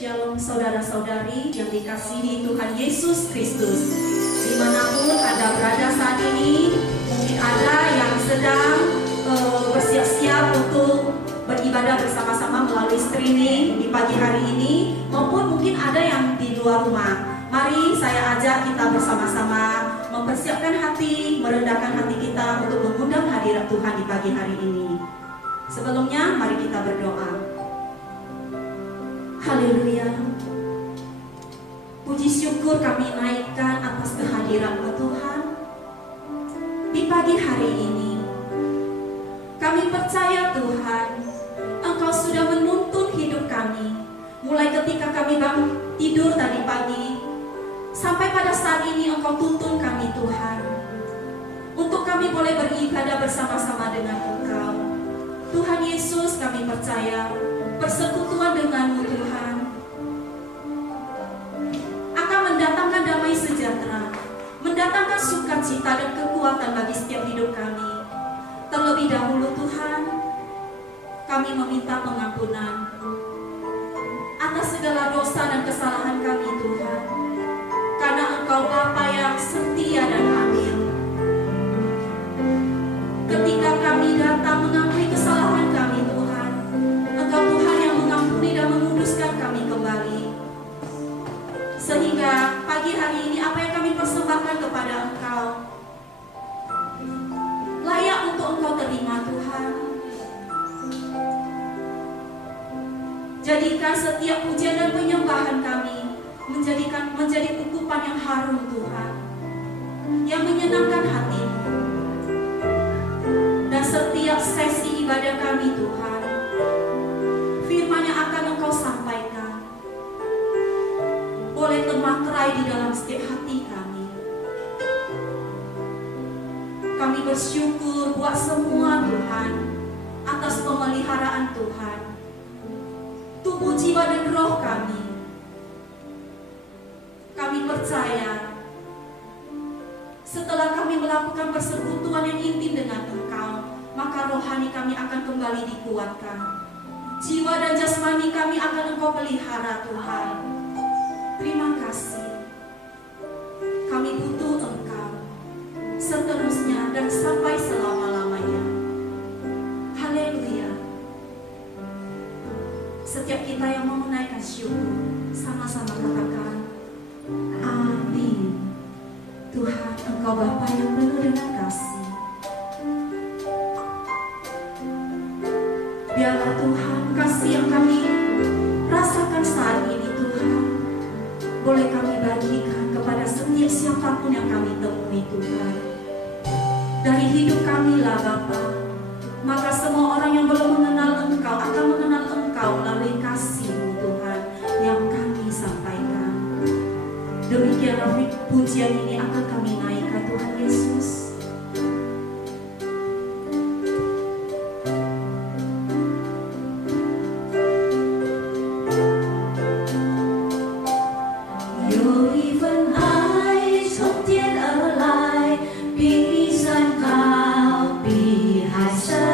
Shalom saudara-saudari yang dikasihi Tuhan Yesus Kristus. Dimanapun Anda berada saat ini, mungkin ada yang sedang bersiap-siap untuk beribadah bersama-sama melalui streaming di pagi hari ini, maupun mungkin ada yang di luar rumah. Mari saya ajak kita bersama-sama mempersiapkan hati, merendahkan hati kita untuk mengundang hadirat Tuhan di pagi hari ini. Sebelumnya, mari kita berdoa. Haleluya. Puji syukur kami naikkan atas kehadiran-Mu Tuhan di pagi hari ini. Kami percaya Tuhan, Engkau sudah menuntun hidup kami, mulai ketika kami bangun tidur tadi pagi, sampai pada saat ini Engkau tuntun kami Tuhan, untuk kami boleh beribadah bersama-sama dengan Engkau. Tuhan Yesus, kami percaya persekutuan dengan-Mu Tuhan akan mendatangkan damai sejahtera, mendatangkan sukacita dan kekuatan bagi setiap hidup kami. Terlebih dahulu Tuhan, kami meminta pengampunan atas segala dosa dan kesalahan kami Tuhan, karena Engkau Bapa yang setia dan adil. Ketika kami datang mengakui kesalahan kami Tuhan, Engkau Tuhan yang mengampuni dan menguduskan kami kembali. Sehingga pagi hari ini apa yang kami persembahkan kepada Engkau layak untuk Engkau terima Tuhan. Jadikan setiap pujian dan penyembahan kami menjadi ukupan yang harum Tuhan, yang menyenangkan hati-Mu. Dan setiap sesi ibadah kami Tuhan, firman yang akan Engkau sampaikan boleh termaterai di dalam setiap hati kami. Kami bersyukur buat semua Tuhan atas pemeliharaan Tuhan, tubuh, jiwa, dan roh kami. Kami percaya setelah kami melakukan persekutuan yang intim dengan Engkau, maka rohani kami akan kembali dikuatkan. Jiwa dan jasmani kami akan Engkau pelihara Tuhan. Terima kasih. Kami butuh Engkau seterusnya dan sampai selama-lamanya. Haleluya. Setiap kita yang mau menaikkan syukur, sama-sama katakan amin. Tuhan, Engkau Bapa yang penuh dengan kasih. Biarlah Tuhan, kasih yang kami rasakan saat ini Tuhan, boleh kami bagikan kepada setiap siapapun yang kami temui Tuhan. Dari hidup kami lah Bapa, maka semua orang yang belum mengenal Engkau akan mengenal Engkau melalui kasih-Mu Tuhan yang kami sampaikan. Demikianlah pujian ini akan kami naikkan Tuhan Yesus. Serve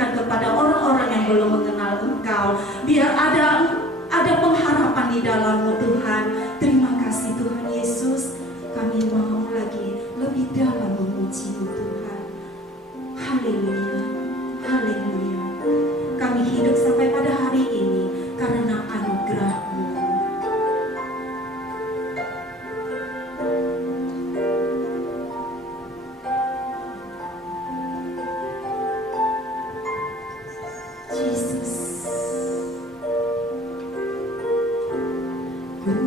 berikan kepada orang-orang yang belum mengenal Engkau. Biar ada pengharapan di dalam-Mu Tuhan. Terima kasih Tuhan Yesus. Kami mau lagi lebih dalam memuji-Mu Tuhan. Haleluya, haleluya. Kami hidup sampai pada hari ini karena anugerah-Mu. Yesus, ku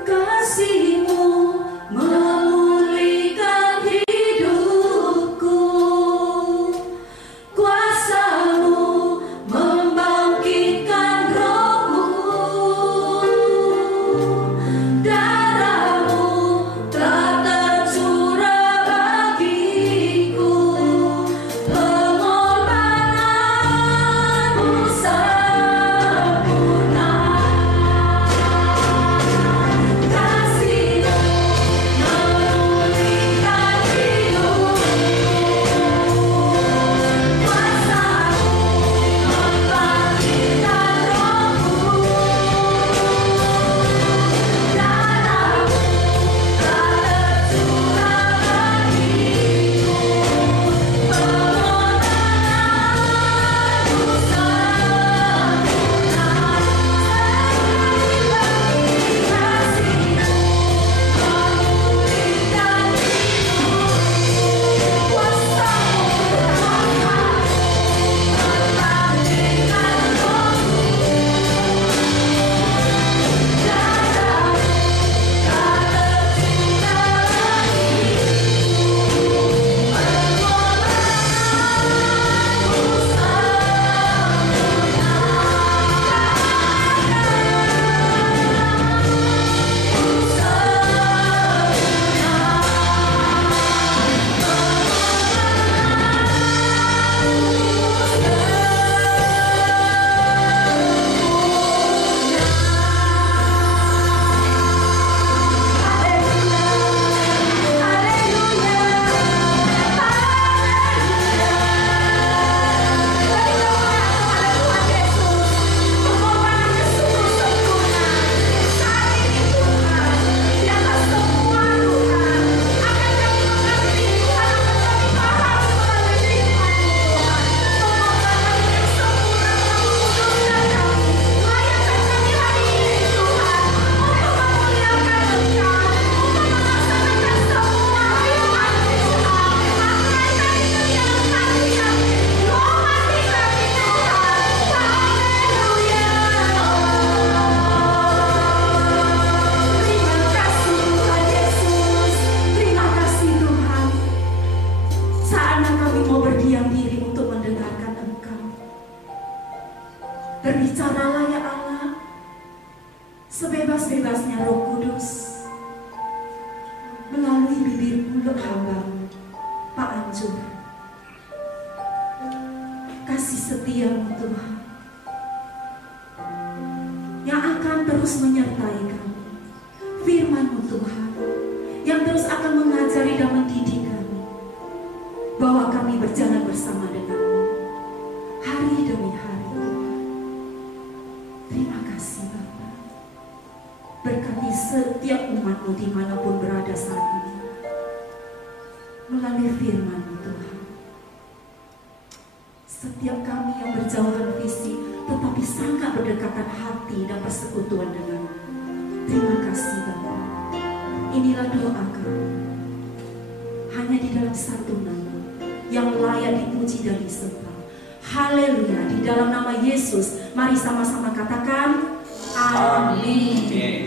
Kasih-Mu memulihkan hidupku, kuasa-Mu membangkitkan rohku, darah-Mu telah tercurah bagiku, pengorbanan-Mu sempurna. Kasih-Mu memulihkan hidupku, kuasa-Mu membangkitkan rohku, darah-Mu telah tercurah bagiku, pengorbanan-Mu berbicaralah ya Allah, sebebas-bebasnya Roh Kudus, melalui bibir mulut hamba-Mu, Pak Anjur. Kasih setia-Mu Tuhan, yang akan terus menyertai kami. Firman-Mu Tuhan, yang terus akan mengajari dan mendidik kami, bahwa kami berjalan bersama dengan-Mu hari demi hari. Terima kasih Bapa. Berkati setiap umat-Mu dimanapun berada saat ini, melalui firman-Mu Tuhan. Setiap kami yang berjauhan fisik, tetapi sangat berdekatan hati dan persekutuan dengan-Mu. Terima kasih Bapa. Inilah doa kami, hanya di dalam satu nama yang layak dipuji dan disembah. Haleluya. Di dalam nama Yesus, mari sama-sama katakan amin.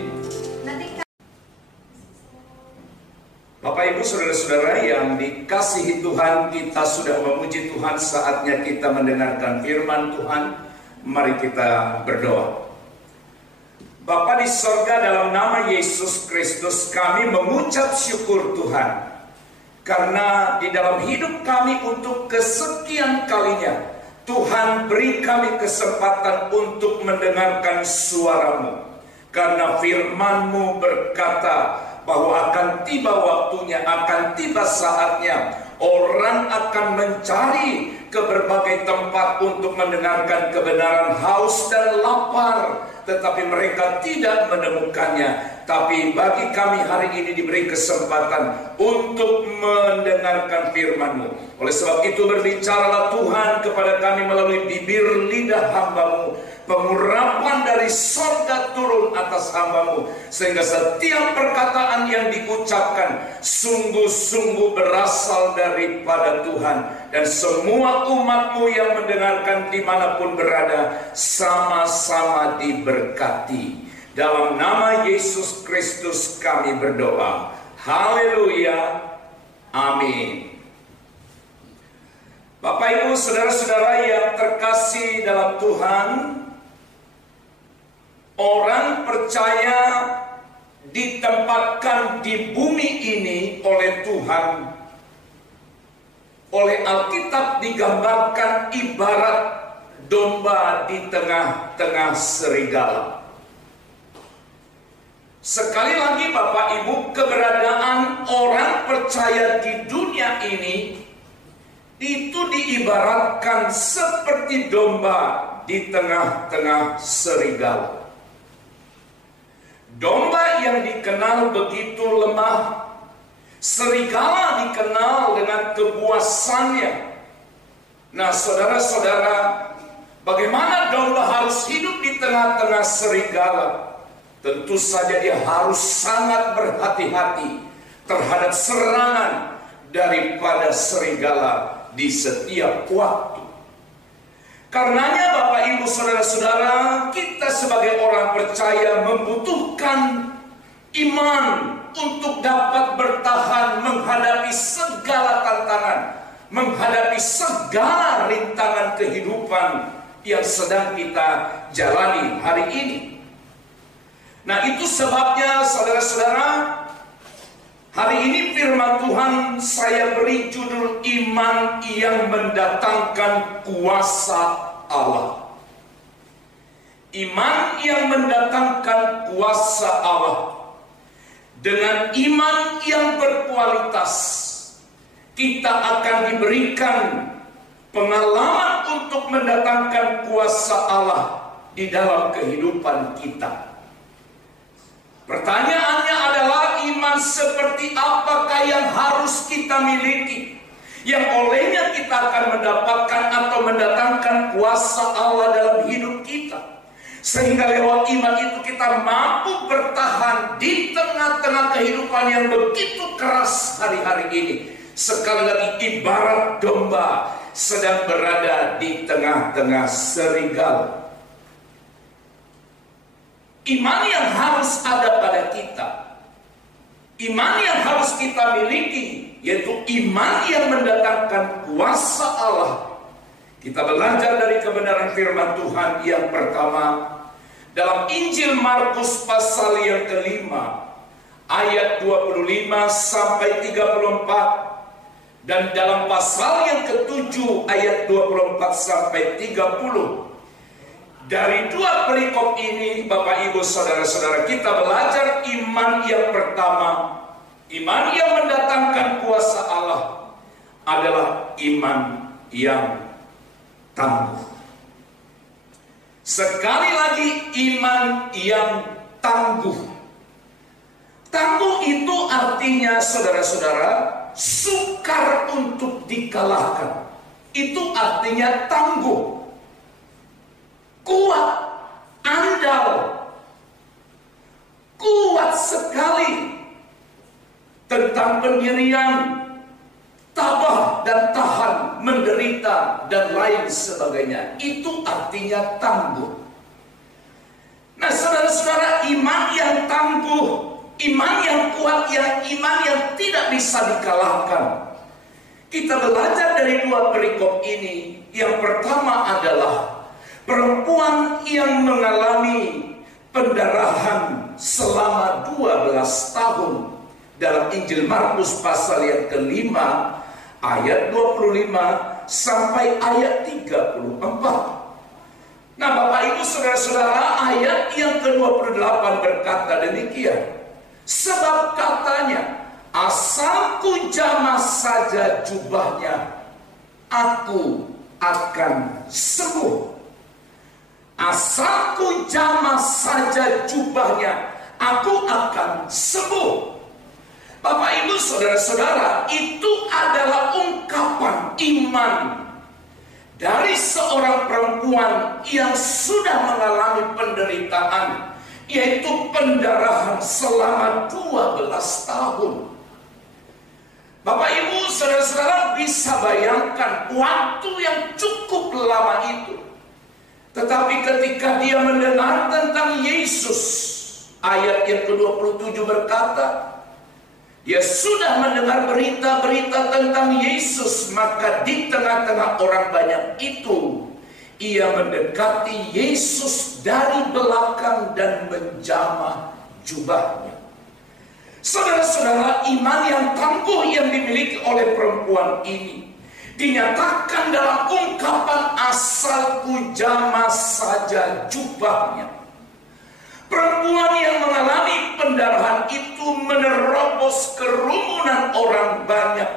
Bapak Ibu saudara-saudara yang dikasihi Tuhan, kita sudah memuji Tuhan, saatnya kita mendengarkan firman Tuhan. Mari kita berdoa. Bapa di sorga, dalam nama Yesus Kristus kami mengucap syukur Tuhan, karena di dalam hidup kami untuk kesekian kalinya Tuhan beri kami kesempatan untuk mendengarkan suara-Mu. Karena firman-Mu berkata bahwa akan tiba waktunya, akan tiba saatnya, orang akan mencari ke berbagai tempat untuk mendengarkan kebenaran, haus dan lapar, tetapi mereka tidak menemukannya. Tapi bagi kami hari ini diberi kesempatan untuk mendengarkan firman-Mu. Oleh sebab itu berbicaralah Tuhan kepada kami melalui bibir lidah hamba-Mu, pengurapan dari sorga turun atas hamba-Mu, sehingga setiap perkataan yang diucapkan sungguh-sungguh berasal daripada Tuhan, dan semua umat-Mu yang mendengarkan dimanapun berada sama-sama diberkati. Dalam nama Yesus Kristus kami berdoa. Haleluya. Amin. Bapak, Ibu, saudara-saudara yang terkasih dalam Tuhan, orang percaya ditempatkan di bumi ini oleh Tuhan. Oleh Alkitab digambarkan ibarat domba di tengah-tengah serigala. Sekali lagi Bapak Ibu, keberadaan orang percaya di dunia ini itu diibaratkan seperti domba di tengah-tengah serigala. Domba yang dikenal begitu lemah, serigala dikenal dengan kebuasannya. Nah, saudara-saudara, bagaimana domba harus hidup di tengah-tengah serigala? Tentu saja dia harus sangat berhati-hati terhadap serangan daripada serigala di setiap waktu. Karenanya Bapak Ibu saudara-saudara, kita sebagai orang percaya membutuhkan iman untuk dapat bertahan menghadapi segala tantangan, menghadapi segala rintangan kehidupan yang sedang kita jalani hari ini. Nah, itu sebabnya saudara-saudara, hari ini firman Tuhan saya beri judul iman yang mendatangkan kuasa Allah. Iman yang mendatangkan kuasa Allah. Dengan iman yang berkualitas, kita akan diberikan pengalaman untuk mendatangkan kuasa Allah di dalam kehidupan kita. Pertanyaannya adalah, iman seperti apakah yang harus kita miliki, yang olehnya kita akan mendapatkan atau mendatangkan kuasa Allah dalam hidup kita, sehingga lewat iman itu kita mampu bertahan di tengah-tengah kehidupan yang begitu keras hari-hari ini. Sekali lagi, ibarat domba sedang berada di tengah-tengah serigala. Iman yang harus ada pada kita, iman yang harus kita miliki, yaitu iman yang mendatangkan kuasa Allah. Kita belajar dari kebenaran firman Tuhan yang pertama dalam Injil Markus pasal yang kelima, ayat 25 sampai 34, dan dalam pasal yang ketujuh ayat 24 sampai 30. Dari dua perikop ini, Bapak Ibu saudara-saudara, kita belajar iman yang pertama. Iman yang mendatangkan kuasa Allah adalah iman yang tangguh. Sekali lagi, iman yang tangguh. Tangguh itu artinya, saudara-saudara, sukar untuk dikalahkan. Itu artinya tangguh. Kuat, andal, kuat sekali tentang pendirian, tabah dan tahan, menderita dan lain sebagainya. Itu artinya tangguh. Nah, saudara-saudara, iman yang tangguh, iman yang kuat, iman yang tidak bisa dikalahkan. Kita belajar dari dua perikop ini. Yang pertama adalah perempuan yang mengalami pendarahan selama 12 tahun dalam Injil Markus pasal yang kelima ayat 25 sampai ayat 34. Nah, Bapak Ibu saudara-saudara, ayat yang ke-28 berkata demikian. Sebab katanya, asal ku jamah saja jubahnya, aku akan sembuh. Asal ku jamah saja jubahnya, aku akan sembuh. Bapak Ibu saudara-saudara, itu adalah ungkapan iman dari seorang perempuan yang sudah mengalami penderitaan, yaitu pendarahan selama 12 tahun. Bapak Ibu, saudara-saudara bisa bayangkan waktu yang cukup lama itu. Tetapi ketika dia mendengar tentang Yesus, ayat yang ke-27 berkata, dia sudah mendengar berita-berita tentang Yesus, maka di tengah-tengah orang banyak itu, ia mendekati Yesus dari belakang dan menjamah jubahnya. Saudara-saudara, iman yang tangguh yang dimiliki oleh perempuan ini dinyatakan dalam ungkapan asalku jamah saja jubahnya. Perempuan yang mengalami pendarahan itu menerobos kerumunan orang banyak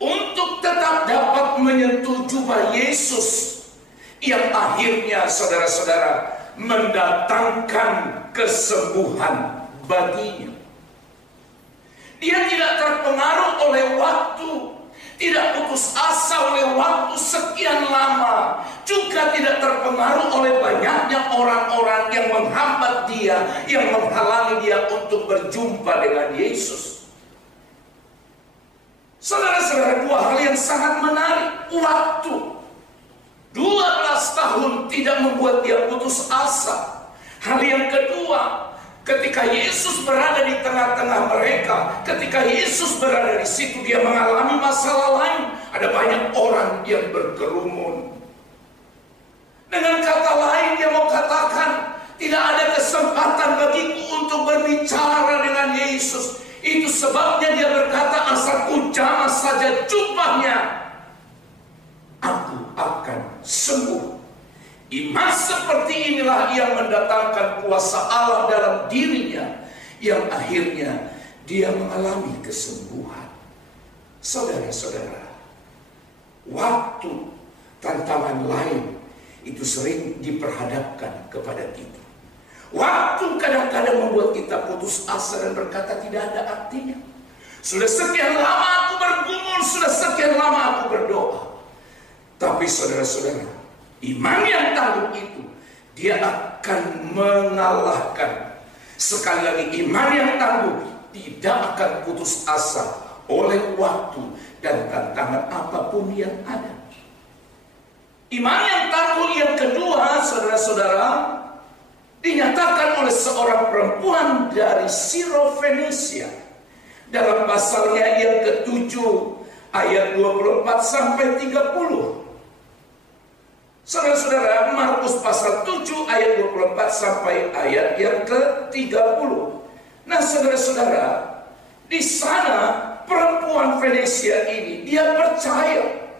untuk tetap dapat menyentuh jubah Yesus yang akhirnya saudara-saudara mendatangkan kesembuhan baginya. Dia tidak terpengaruh oleh waktu, tidak putus asa oleh waktu sekian lama, juga tidak terpengaruh oleh banyaknya orang-orang yang menghambat dia, yang menghalangi dia untuk berjumpa dengan Yesus. Saudara-saudara, dua hal yang sangat menarik. Waktu 12 tahun tidak membuat dia putus asa. Hal yang kedua, ketika Yesus berada di tengah-tengah mereka, ketika Yesus berada di situ, dia mengalami masalah lain. Ada banyak orang yang berkerumun. Dengan kata lain, dia mau katakan, tidak ada kesempatan bagiku untuk berbicara dengan Yesus. Itu sebabnya dia berkata, asalku jamah saja jubahnya, aku akan sembuh. Iman seperti inilah yang mendatangkan kuasa Allah dalam dirinya, yang akhirnya dia mengalami kesembuhan. Saudara-saudara, waktu tantangan lain itu sering diperhadapkan kepada kita. Waktu kadang-kadang membuat kita putus asa dan berkata tidak ada artinya. Sudah sekian lama aku bergumul, sudah sekian lama aku berdoa. Tapi saudara-saudara, iman yang tangguh itu, dia akan mengalahkan. Sekali lagi, iman yang tangguh tidak akan putus asa oleh waktu dan tantangan apapun yang ada. Iman yang tangguh yang kedua, saudara-saudara, dinyatakan oleh seorang perempuan dari Sirofenisia dalam pasalnya yang ke-7 ayat 24 sampai 30. Saudara-saudara, Markus pasal 7 ayat 24 sampai ayat yang ke-30. Nah, saudara-saudara, di sana perempuan Venesia ini dia percaya.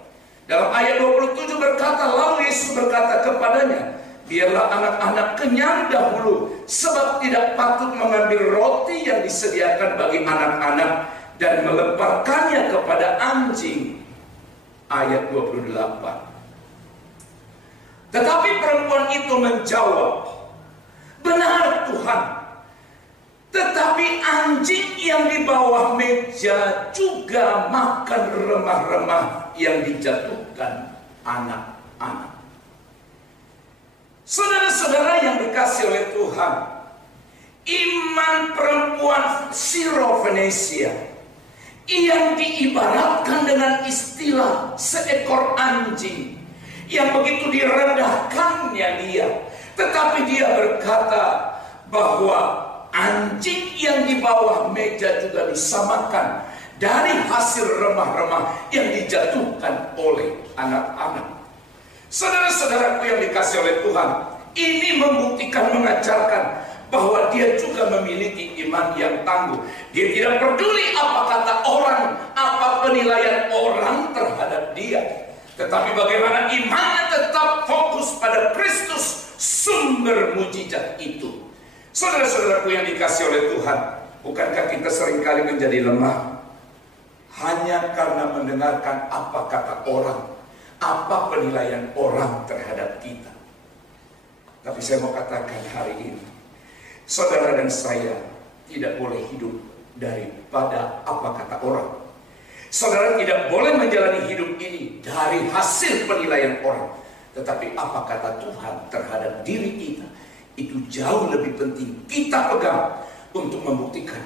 Dalam ayat 27 berkata, lalu Yesus berkata kepadanya, biarlah anak-anak kenyang dahulu, sebab tidak patut mengambil roti yang disediakan bagi anak-anak dan melemparkannya kepada anjing. Ayat 28. Tetapi perempuan itu menjawab, benar Tuhan, tetapi anjing yang di bawah meja juga makan remah-remah yang dijatuhkan anak-anak. Saudara-saudara yang dikasih oleh Tuhan, iman perempuan Sirofenisia yang diibaratkan dengan istilah seekor anjing yang begitu direndahkannya dia, tetapi dia berkata bahwa anjing yang di bawah meja juga disamakan dari hasil remah-remah yang dijatuhkan oleh anak-anak. Saudara-saudaraku yang dikasih oleh Tuhan, ini membuktikan, mengajarkan bahwa dia juga memiliki iman yang tangguh. Dia tidak peduli apa kata orang, apa penilaian orang terhadap dia, tetapi bagaimana imannya tetap fokus pada Kristus, sumber mujizat itu. Saudara-saudaraku yang dikasih oleh Tuhan, bukankah kita seringkali menjadi lemah hanya karena mendengarkan apa kata orang, apa penilaian orang terhadap kita? Tapi saya mau katakan hari ini, saudara dan saya tidak boleh hidup daripada apa kata orang. Saudara tidak boleh menjalani hidup ini dari hasil penilaian orang, tetapi apa kata Tuhan terhadap diri kita, itu jauh lebih penting kita pegang untuk membuktikan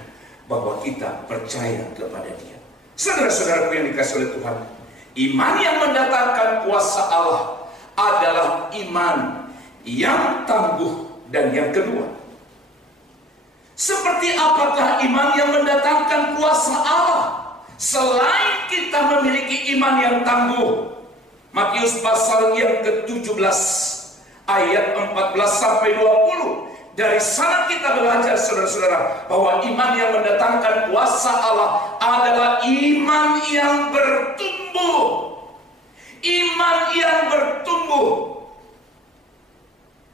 bahwa kita percaya kepada Dia. Saudara-saudaraku yang dikasihi oleh Tuhan, iman yang mendatangkan kuasa Allah adalah iman yang tangguh. Dan yang kedua, seperti apakah iman yang mendatangkan kuasa Allah selain kita memiliki iman yang tangguh? Matius pasal yang ke-17 ayat 14 sampai 20. Dari sana kita belajar, saudara-saudara, bahwa iman yang mendatangkan kuasa Allah adalah iman yang bertumbuh. Iman yang bertumbuh.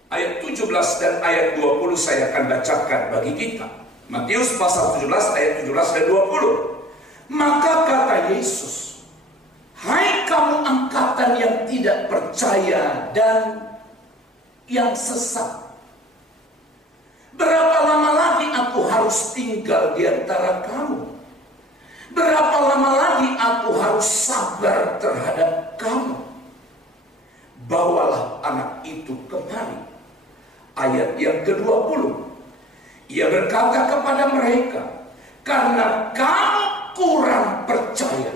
Ayat 17 dan ayat 20 saya akan bacakan bagi kita. Matius pasal 17 ayat 17 dan 20. Maka kata Yesus, hai kamu angkatan yang tidak percaya dan yang sesat, berapa lama lagi aku harus tinggal di antara kamu? Berapa lama lagi aku harus sabar terhadap kamu? Bawalah anak itu kemari. Ayat yang ke-20. Ia berkata kepada mereka, karena kamu kurang percaya.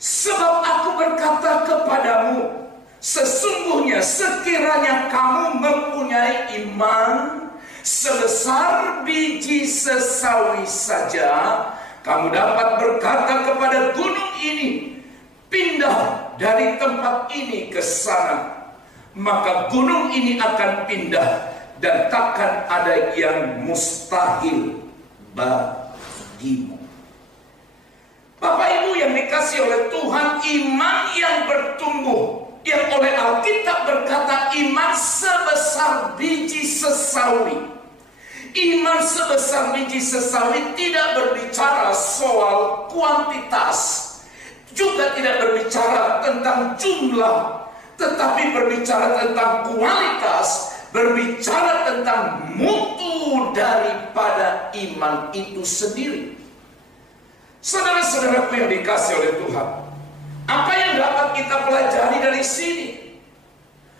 Sebab aku berkata kepadamu, sesungguhnya sekiranya kamu mempunyai iman sebesar biji sesawi saja, kamu dapat berkata kepada gunung ini, pindah dari tempat ini ke sana, maka gunung ini akan pindah dan takkan ada yang mustahil bagimu. Bapak Ibu yang dikasihi oleh Tuhan, iman yang bertumbuh, yang oleh Alkitab berkata iman sebesar biji sesawi. Iman sebesar biji sesawi tidak berbicara soal kuantitas, juga tidak berbicara tentang jumlah, tetapi berbicara tentang kualitas, berbicara tentang mutu daripada iman itu sendiri. Saudara-saudaraku yang dikasihi oleh Tuhan, apa yang dapat kita pelajari dari sini?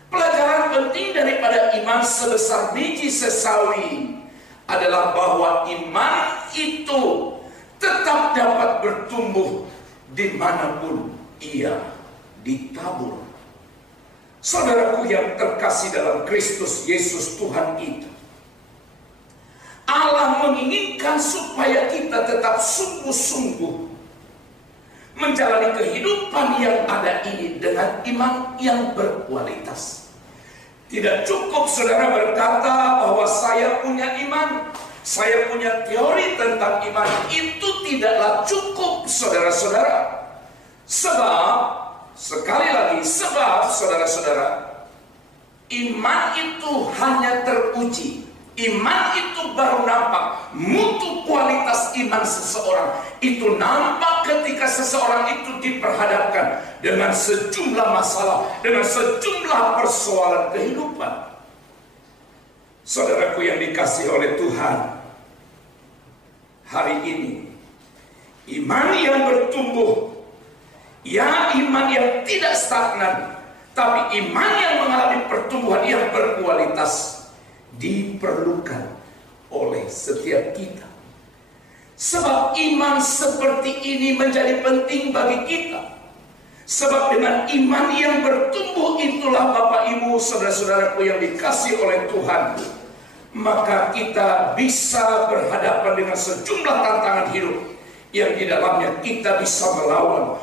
Pelajaran penting daripada iman sebesar biji sesawi adalah bahwa iman itu tetap dapat bertumbuh dimanapun ia ditabur. Saudaraku yang terkasih dalam Kristus Yesus Tuhan itu, Allah menginginkan supaya kita tetap sungguh-sungguh menjalani kehidupan yang ada ini dengan iman yang berkualitas. Tidak cukup saudara berkata bahwa saya punya iman, saya punya teori tentang iman. Itu tidaklah cukup saudara-saudara. Sebab, sekali lagi, sebab saudara-saudara, iman itu hanya teruji. Iman itu baru nampak. Mutu kualitas iman seseorang itu nampak ketika seseorang itu diperhadapkan dengan sejumlah masalah, dengan sejumlah persoalan kehidupan. Saudaraku yang dikasihi oleh Tuhan, hari ini iman yang bertumbuh, ya iman yang tidak stagnan, tapi iman yang mengalami pertumbuhan yang berkualitas diperlukan oleh setiap kita. Sebab iman seperti ini menjadi penting bagi kita. Sebab dengan iman yang bertumbuh itulah Bapak Ibu saudara-saudaraku yang dikasihi oleh Tuhan, maka kita bisa berhadapan dengan sejumlah tantangan hidup yang di dalamnya kita bisa melawan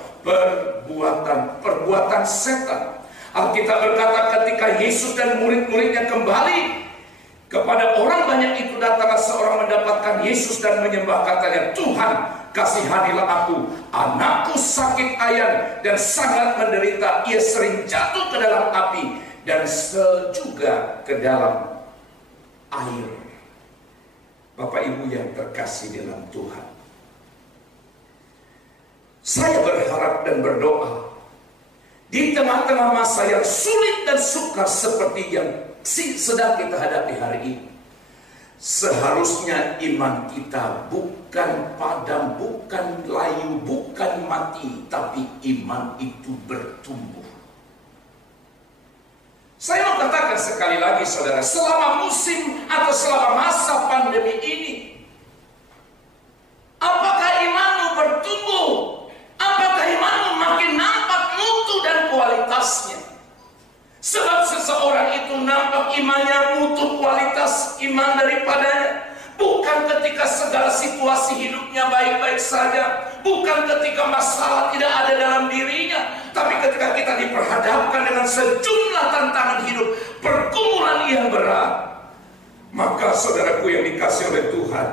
perbuatan setan. Alkitab berkata ketika Yesus dan murid-muridnya kembali kepada orang banyak itu, datanglah seorang mendapatkan Yesus dan menyembah, katanya, Tuhan, kasihanilah aku, anakku sakit ayan dan sangat menderita, ia sering jatuh ke dalam api dan juga ke dalam air. Bapak Ibu yang terkasih dalam Tuhan, saya berharap dan berdoa di tengah-tengah masa yang sulit dan sukar seperti yang sedang kita hadapi hari ini, Seharusnya iman kita bukan padam, bukan layu, bukan mati, tapi iman itu bertumbuh. Saya mau katakan sekali lagi saudara, selama musim atau selama masa pandemi ini, apakah imanmu bertumbuh? Apakah imanmu makin nampak mutu dan kualitasnya? Sebab seseorang itu nampak imannya, mutu kualitas iman daripadanya, bukan ketika segala situasi hidupnya baik-baik saja, bukan ketika masalah tidak ada dalam dirinya, tapi ketika kita diperhadapkan dengan sejumlah tantangan hidup, pergumulan yang berat, maka saudaraku yang dikasih oleh Tuhan,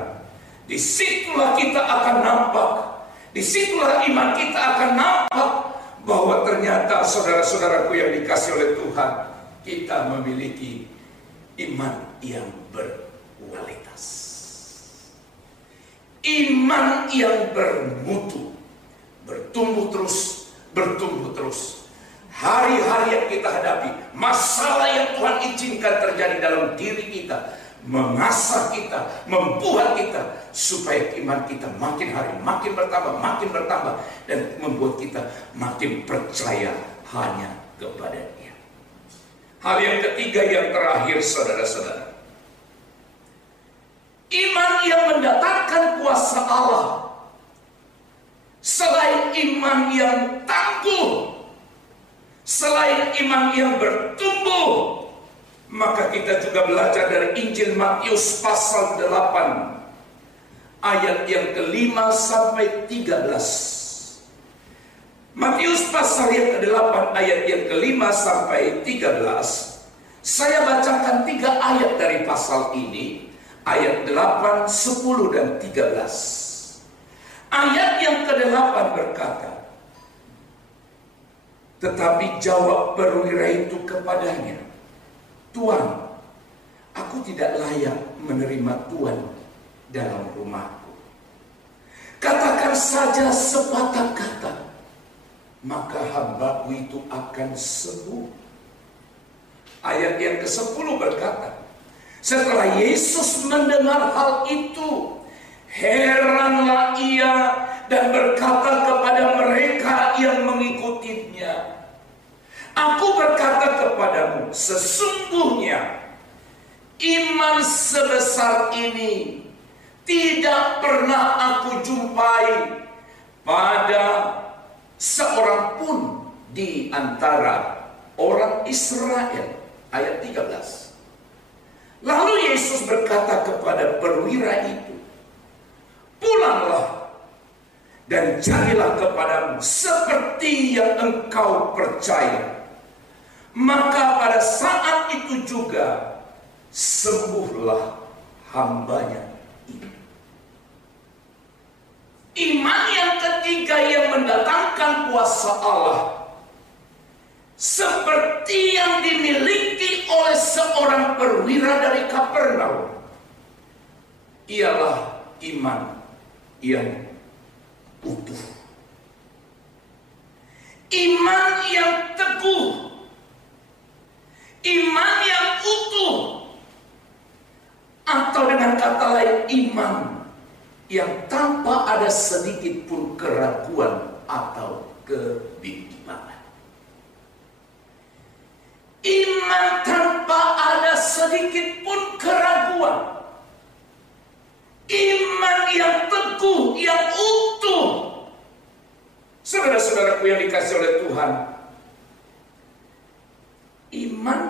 disitulah kita akan nampak, disitulah iman kita akan nampak bahwa ternyata saudara-saudaraku yang dikasih oleh Tuhan, kita memiliki iman yang berkualitas, iman yang bermutu, bertumbuh terus, bertumbuh terus. Hari-hari yang kita hadapi, masalah yang Tuhan izinkan terjadi dalam diri kita, mengasah kita, membuat kita supaya iman kita makin hari makin bertambah, dan membuat kita makin percaya hanya kepada Dia. Hal yang ketiga yang terakhir saudara-saudara, iman yang mendatangkan kuasa Allah. Selain iman yang tangguh, selain iman yang bertumbuh, maka kita juga belajar dari Injil Matius pasal 8 ayat yang ke-5 sampai 13. Matius pasal yang ke-8 ayat yang ke-5 sampai 13. Saya bacakan 3 ayat dari pasal ini, ayat 8, 10 dan 13. Ayat yang ke-8 berkata, tetapi jawab perwira itu kepadanya, Tuan, aku tidak layak menerima Tuan dalam rumahku. Katakan saja sepatah kata, maka hambaku itu akan sembuh. Ayat yang ke-10 berkata, setelah Yesus mendengar hal itu, heranlah ia dan berkata kepada mereka yang mengikutinya, aku berkata kepadamu, sesungguhnya iman sebesar ini tidak pernah aku jumpai pada seorang pun di antara orang Israel. Ayat 13. Lalu Yesus berkata kepada perwira itu, pulanglah dan jadilah kepadamu seperti yang engkau percaya. Maka pada saat itu juga sembuhlah hambanya ini. Iman yang ketiga yang mendatangkan kuasa Allah, seperti yang dimiliki oleh seorang perwira dari Kapernaum, ialah iman yang utuh, iman yang teguh, iman yang utuh, atau dengan kata lain, iman yang tanpa ada sedikit pun keraguan atau kebimbangan. Iman tanpa ada sedikit pun keraguan, iman yang teguh, yang utuh. Saudara-saudaraku yang dikasih oleh Tuhan, iman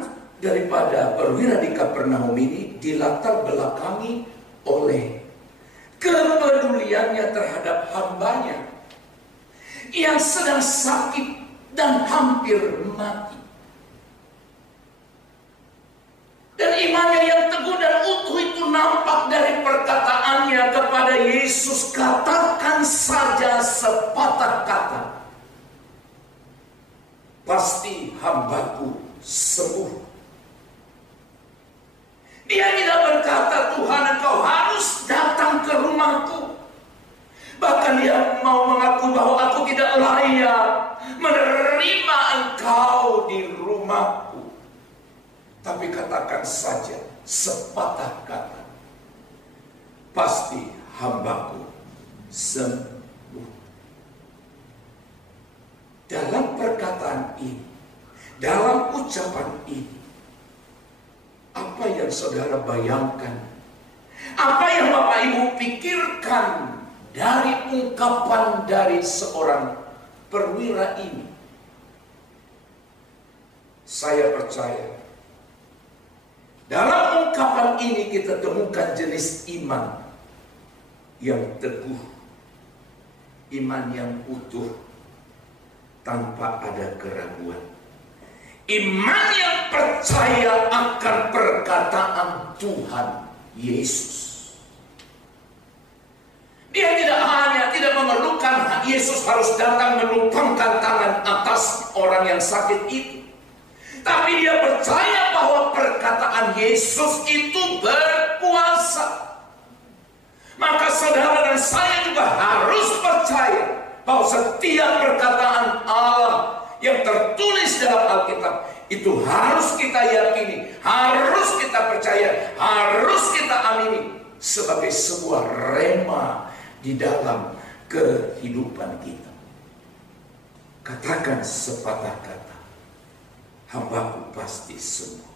daripada perwira di Kapernaum ini dilatar belakangi oleh kepeduliannya terhadap hambanya yang sedang sakit dan hampir mati. Dan imannya yang teguh dan utuh itu nampak dari perkataannya kepada Yesus, katakan saja sepatah kata, pasti hambaku sembuh. Dia tidak berkata, Tuhan engkau harus datang ke rumahku. Bahkan dia mau mengaku bahwa aku tidak layak menerima engkau di rumahku. Tapi katakan saja sepatah kata, pasti hambaku sembuh. Dalam perkataan ini, dalam ucapan ini, apa yang saudara bayangkan? Apa yang Bapak Ibu pikirkan dari ungkapan dari seorang perwira ini? Saya percaya dalam ungkapan ini kita temukan jenis iman yang teguh, iman yang utuh tanpa ada keraguan, iman yang percaya akan perkataan Tuhan Yesus. Dia tidak memerlukan Yesus harus datang menumpangkan tangan atas orang yang sakit itu. Tapi dia percaya bahwa perkataan Yesus itu berkuasa. Maka saudara dan saya juga harus percaya bahwa setiap perkataan Allah yang tertulis dalam Alkitab itu harus kita yakini, harus kita percaya, harus kita amini sebagai sebuah rema di dalam kehidupan kita. Katakan sepatah kata, hambaku pasti sembuh.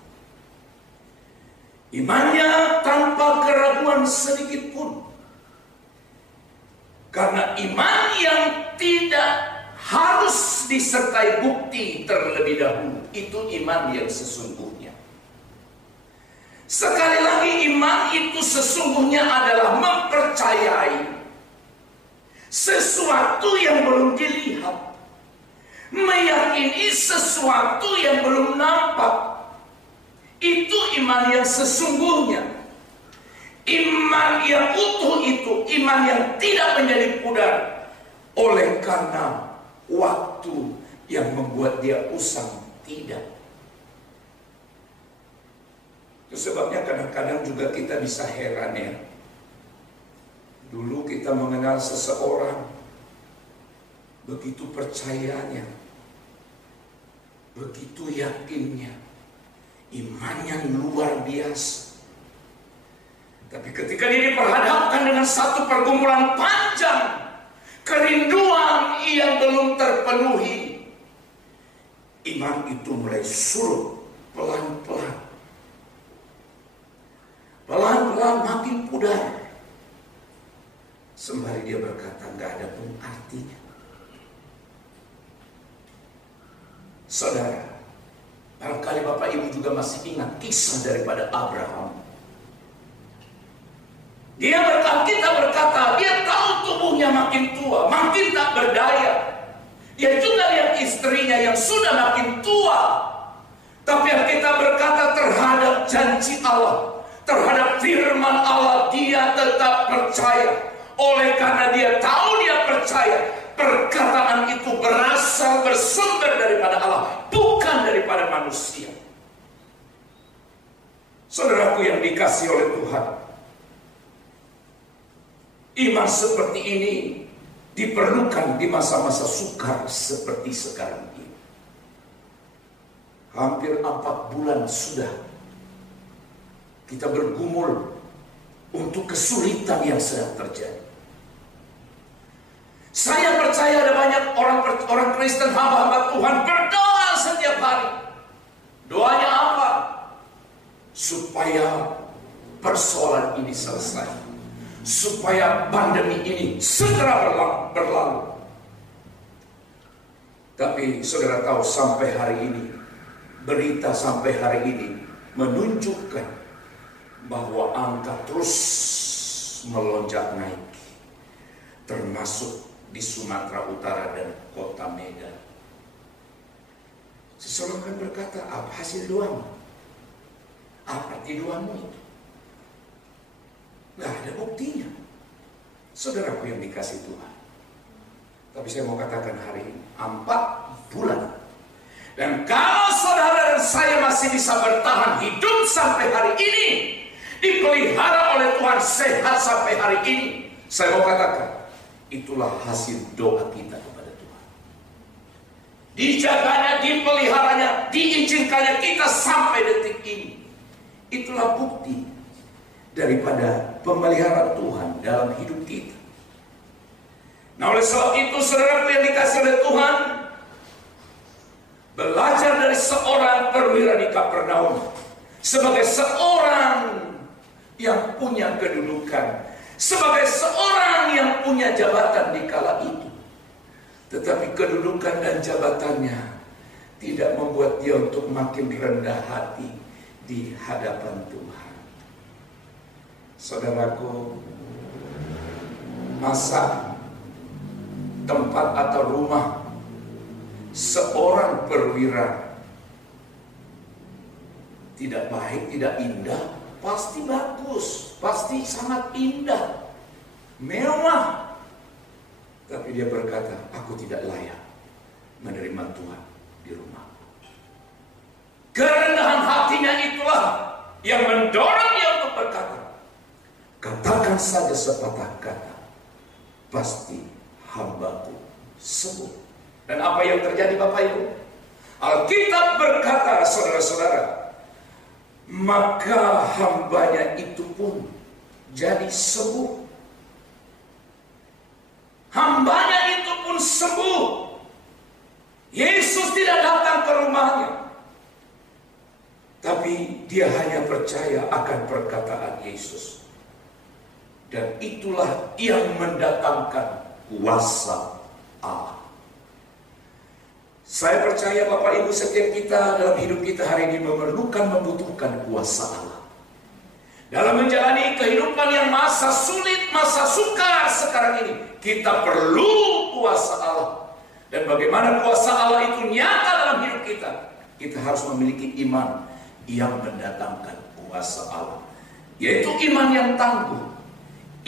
Imannya tanpa keraguan sedikit pun. Karena iman yang tidak harus disertai bukti terlebih dahulu, itu iman yang sesungguhnya. Sekali lagi, iman itu sesungguhnya adalah mempercayai sesuatu yang belum dilihat, meyakini sesuatu yang belum nampak. Itu iman yang sesungguhnya. Iman yang utuh itu iman yang tidak menjadi pudar oleh karena waktu yang membuat dia usang. Tidak. Itu sebabnya kadang-kadang juga kita bisa heran ya. Dulu kita mengenal seseorang, begitu percayanya, begitu yakinnya, imannya luar biasa. Tapi ketika dia diperhadapkan dengan satu pergumulan panjang, kerinduan yang belum terpenuhi, iman itu mulai surut pelan-pelan. Pelan-pelan makin pudar. Sembari dia berkata, nggak ada pun artinya. Saudara, barangkali Bapak Ibu juga masih ingat kisah daripada Abraham. Dia berkata, dia tahu tubuhnya makin tua, makin tak berdaya. Dia juga lihat istrinya yang sudah makin tua. Tapi kita berkata terhadap janji Allah, terhadap firman Allah, dia tetap percaya. Oleh karena dia tahu, dia percaya, perkataan itu berasal, bersumber daripada Allah, bukan daripada manusia. Saudaraku yang dikasihi oleh Tuhan, iman seperti ini diperlukan di masa-masa sukar seperti sekarang ini. Hampir 4 bulan sudah kita bergumul untuk kesulitan yang sedang terjadi. Saya percaya ada banyak orang Kristen, hamba-hamba Tuhan berdoa setiap hari. Doanya apa? Supaya persoalan ini selesai, supaya pandemi ini segera berlalu. Tapi saudara tahu, sampai hari ini, berita sampai hari ini menunjukkan bahwa angka terus melonjak naik, termasuk di Sumatera Utara dan kota Medan. Seseorang kan berkata, apa hasil doamu? Apa arti doamu itu? Nggak ada buktinya. Saudaraku yang dikasih Tuhan, tapi saya mau katakan hari ini 4 bulan. Dan kalau saudara dan saya masih bisa bertahan hidup sampai hari ini, dipelihara oleh Tuhan, sehat sampai hari ini, saya mau katakan, itulah hasil doa kita kepada Tuhan. Dijaganya, dipeliharanya, diizinkannya kita sampai detik ini. Itulah bukti daripada pemeliharaan Tuhan dalam hidup kita. Nah, oleh sebab itu, saudaraku yang dikasihi oleh Tuhan, belajar dari seorang perwira di Kapernaum sebagai seorang yang punya kedudukan, sebagai seorang yang punya jabatan di kala itu. Tetapi kedudukan dan jabatannya tidak membuat dia untuk makin rendah hati di hadapan Tuhan. Saudaraku, masa tempat atau rumah seorang perwira tidak baik, tidak indah? Pasti bagus, pasti sangat indah, mewah. Tapi dia berkata, aku tidak layak menerima Tuhan di rumah. Kerendahan hatinya itulah yang mendorong dia untuk berkata, katakan saja sepatah kata, pasti hambaku sembuh. Dan apa yang terjadi Bapak Ibu? Alkitab berkata, saudara-saudara, maka hambanya itu pun jadi sembuh. Hambanya itu pun sembuh. Yesus tidak datang ke rumahnya, tapi dia hanya percaya akan perkataan Yesus. Dan itulah yang mendatangkan kuasa Allah. Saya percaya Bapak Ibu, setiap kita dalam hidup kita hari ini membutuhkan kuasa Allah. Dalam menjalani kehidupan yang masa sulit, masa sukar sekarang ini, kita perlu kuasa Allah. Dan bagaimana kuasa Allah itu nyata dalam hidup kita? Kita harus memiliki iman yang mendatangkan kuasa Allah, yaitu iman yang tangguh,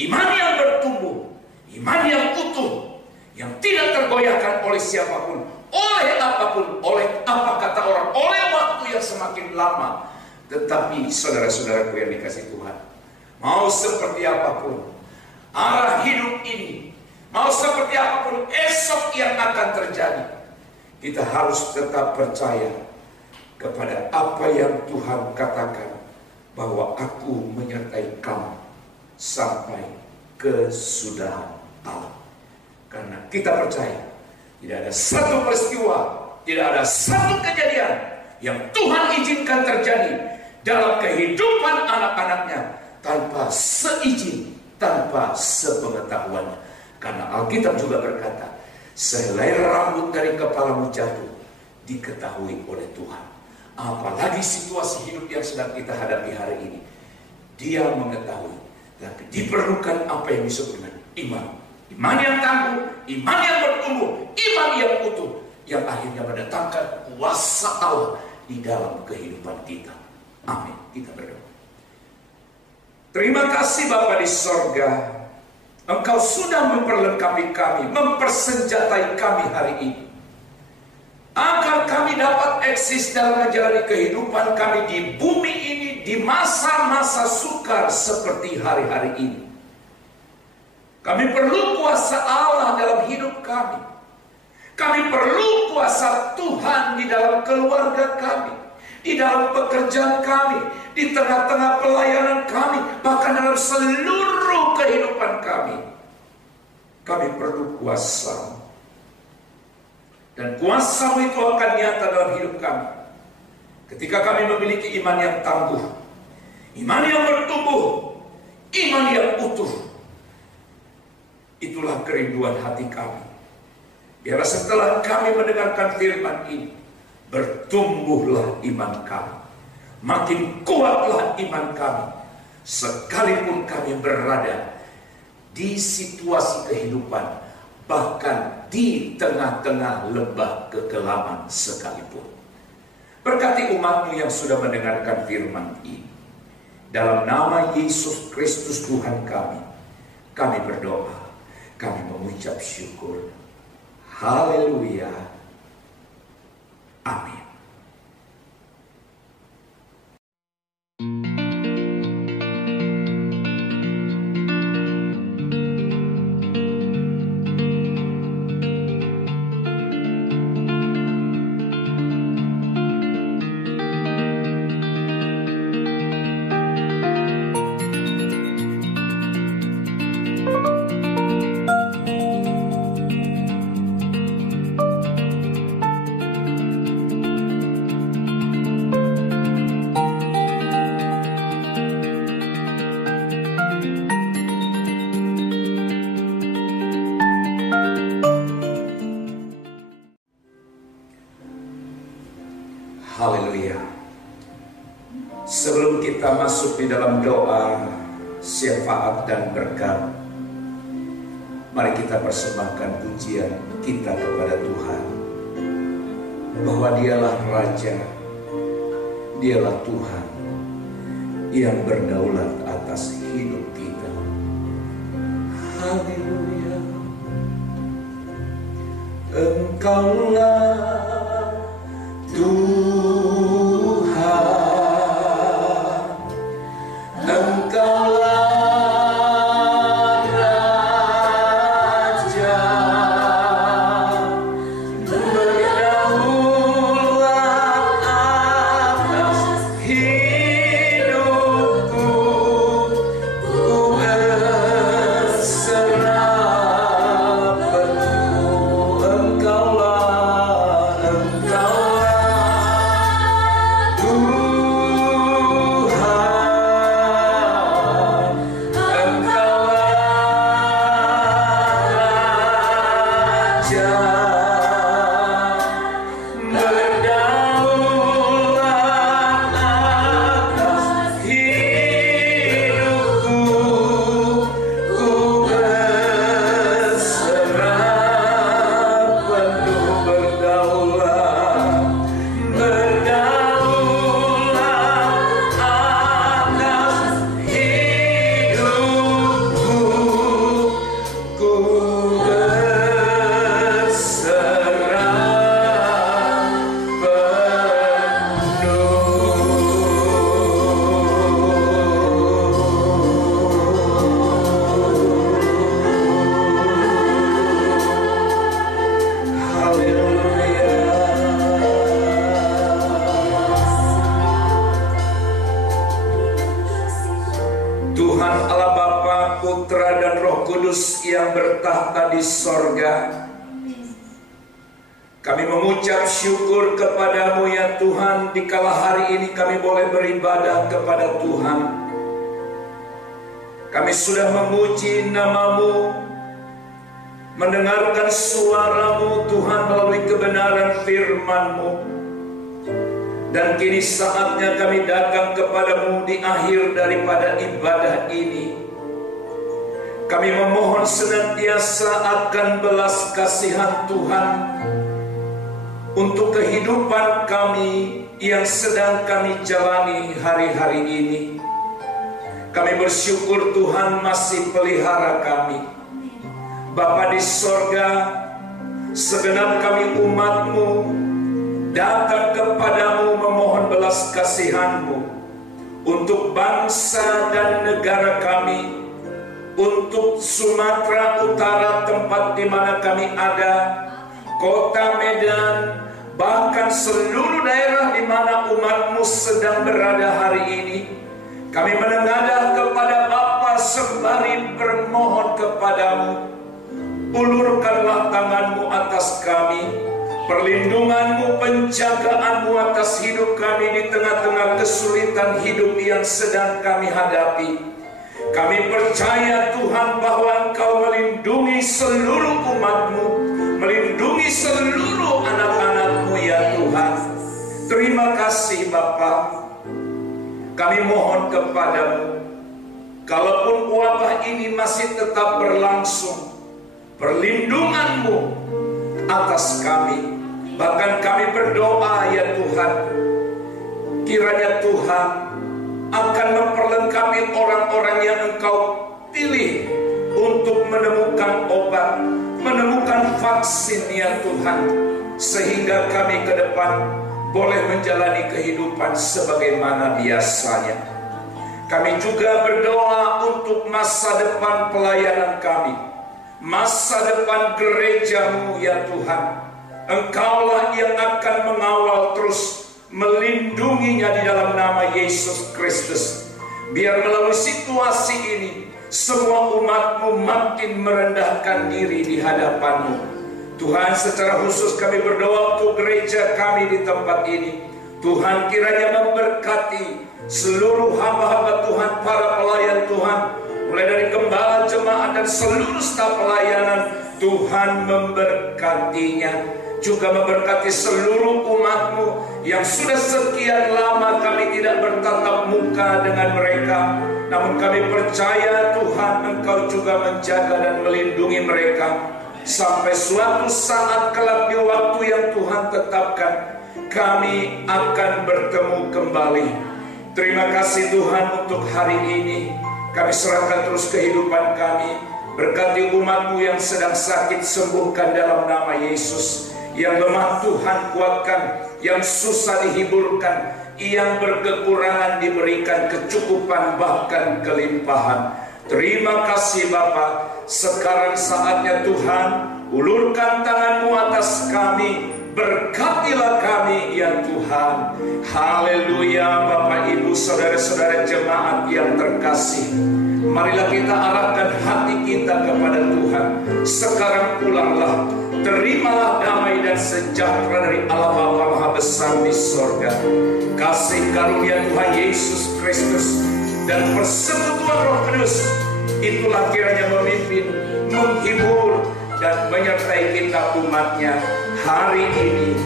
iman yang bertumbuh, iman yang utuh, yang tidak tergoyahkan oleh siapapun, oleh apapun, oleh apa kata orang, oleh waktu yang semakin lama. Tetapi saudara-saudaraku yang dikasihi Tuhan, mau seperti apapun arah hidup ini, mau seperti apapun esok yang akan terjadi, kita harus tetap percaya kepada apa yang Tuhan katakan, bahwa aku menyertai kamu sampai kesudahan Allah. Karena kita percaya tidak ada satu peristiwa, tidak ada satu kejadian yang Tuhan izinkan terjadi dalam kehidupan anak-anaknya tanpa seizin, tanpa sepengetahuannya. Karena Alkitab juga berkata, sehelai rambut dari kepalamu jatuh diketahui oleh Tuhan. Apalagi situasi hidup yang sedang kita hadapi hari ini, Dia mengetahui. Tapi diperlukan apa yang disebut dengan iman. Iman yang tangguh, iman yang bertumbuh, iman yang utuh, yang akhirnya mendatangkan kuasa Allah di dalam kehidupan kita. Amin. Kita berdoa. Terima kasih Bapa di sorga, Engkau sudah memperlengkapi kami, mempersenjatai kami hari ini, agar kami dapat eksis dalam menjalani kehidupan kami di bumi ini, di masa-masa sukar seperti hari-hari ini. Kami perlu kuasa Allah dalam hidup kami. Kami perlu kuasa Tuhan di dalam keluarga kami, di dalam pekerjaan kami, di tengah-tengah pelayanan kami, bahkan dalam seluruh kehidupan kami. Kami perlu kuasa. Dan kuasa-Mu itu akan nyata dalam hidup kami ketika kami memiliki iman yang tangguh, iman yang bertumbuh, iman yang utuh. Itulah kerinduan hati kami. Biarlah setelah kami mendengarkan firman ini, bertumbuhlah iman kami, makin kuatlah iman kami, sekalipun kami berada di situasi kehidupan, bahkan di tengah-tengah lembah kekelaman sekalipun. Berkati umat-Mu yang sudah mendengarkan firman ini. Dalam nama Yesus Kristus Tuhan kami berdoa, kami mengucap syukur. Haleluya. Amin. Haleluya. Sebelum kita masuk di dalam doa syafaat dan berkat, mari kita persembahkan pujian kita kepada Tuhan, bahwa Dialah Raja, Dialah Tuhan yang berdaulat atas hidup kita. Haleluya. Engkaulah Tuhan, Engkaulah Raja, berdaulat atas hidupku, ku berserah penuh. Engkaulah Kudus yang bertahta di sorga. Kami mengucap syukur kepadamu ya Tuhan, dikala hari ini kami boleh beribadah kepada Tuhan. Kami sudah memuji namamu, mendengarkan suaramu Tuhan melalui kebenaran firman-Mu. Dan kini saatnya kami datang kepadamu di akhir daripada ibadah ini. Kami memohon senantiasa akan belas kasihan Tuhan untuk kehidupan kami yang sedang kami jalani hari-hari ini. Kami bersyukur Tuhan masih pelihara kami. Bapa di sorga, segenap kami umat-Mu datang kepadamu memohon belas kasihan-Mu untuk bangsa dan negara kami, untuk Sumatera Utara tempat di mana kami ada, Kota Medan, bahkan seluruh daerah di mana umat-Mu sedang berada hari ini. Kami menengadah kepada Bapa sembari bermohon kepadamu, ulurkanlah tangan-Mu atas kami, perlindungan-Mu, penjagaanmu atas hidup kami di tengah-tengah kesulitan hidup yang sedang kami hadapi. Kami percaya Tuhan bahwa Engkau melindungi seluruh umat-Mu, melindungi seluruh anak-anak-Mu ya Tuhan. Terima kasih Bapa. Kami mohon kepadamu, kalaupun wabah ini masih tetap berlangsung, perlindungan-Mu atas kami. Bahkan kami berdoa ya Tuhan, kiranya Tuhan akan memperlengkapi orang-orang yang Engkau pilih untuk menemukan obat, menemukan vaksin ya Tuhan, sehingga kami ke depan boleh menjalani kehidupan sebagaimana biasanya. Kami juga berdoa untuk masa depan pelayanan kami, masa depan gereja-Mu ya Tuhan. Engkaulah yang akan mengawal terus, melindunginya di dalam nama Yesus Kristus. Biar melalui situasi ini semua umat-Mu makin merendahkan diri di hadapan-Mu. Tuhan, secara khusus kami berdoa untuk gereja kami di tempat ini. Tuhan, kiranya memberkati seluruh hamba-hamba Tuhan, para pelayan Tuhan, mulai dari gembala, jemaat dan seluruh staf pelayanan Tuhan memberkatinya, juga memberkati seluruh umat-Mu yang sudah sekian lama kami tidak bertatap muka dengan mereka. Namun kami percaya Tuhan Engkau juga menjaga dan melindungi mereka sampai suatu saat kelak di waktu yang Tuhan tetapkan kami akan bertemu kembali. Terima kasih Tuhan untuk hari ini. Kami serahkan terus kehidupan kami. Berkati umat-Mu yang sedang sakit, sembuhkan dalam nama Yesus. Yang lemah Tuhan kuatkan, yang susah dihiburkan, yang berkekurangan diberikan kecukupan bahkan kelimpahan. Terima kasih Bapa. Sekarang saatnya Tuhan, ulurkan tangan-Mu atas kami. Berkatilah kami ya Tuhan. Haleluya. Bapak Ibu saudara-saudara jemaat yang terkasih, marilah kita arahkan hati kita kepada Tuhan. Sekarang pulanglah, terimalah damai dan sejahtera dari Allah Bapa Maha Besar di sorga. Kasih karunia Tuhan Yesus Kristus dan persekutuan Roh Kudus itulah kiranya memimpin, menghibur, dan menyertai kita umatnya hari ini,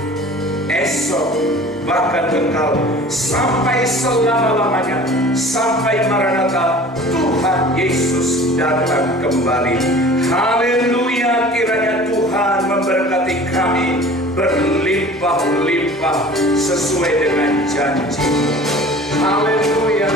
esok, bahkan kekal sampai selama-lamanya, sampai Maranatha Tuhan Yesus datang kembali. Haleluya. Kiranya Tuhan memberkati kami berlimpah-limpah sesuai dengan janji. Haleluya.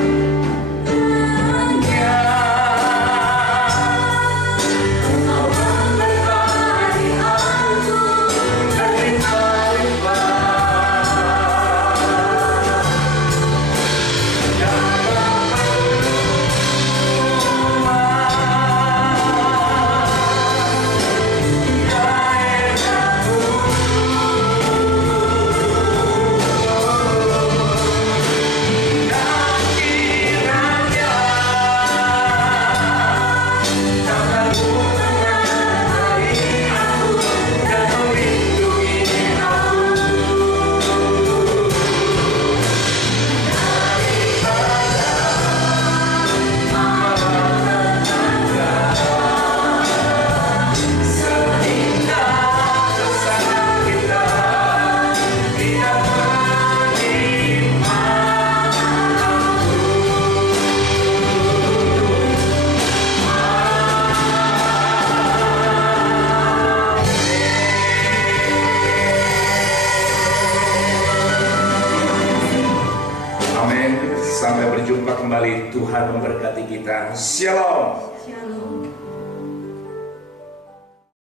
Sampai berjumpa kembali. Tuhan memberkati kita. Shalom. Shalom.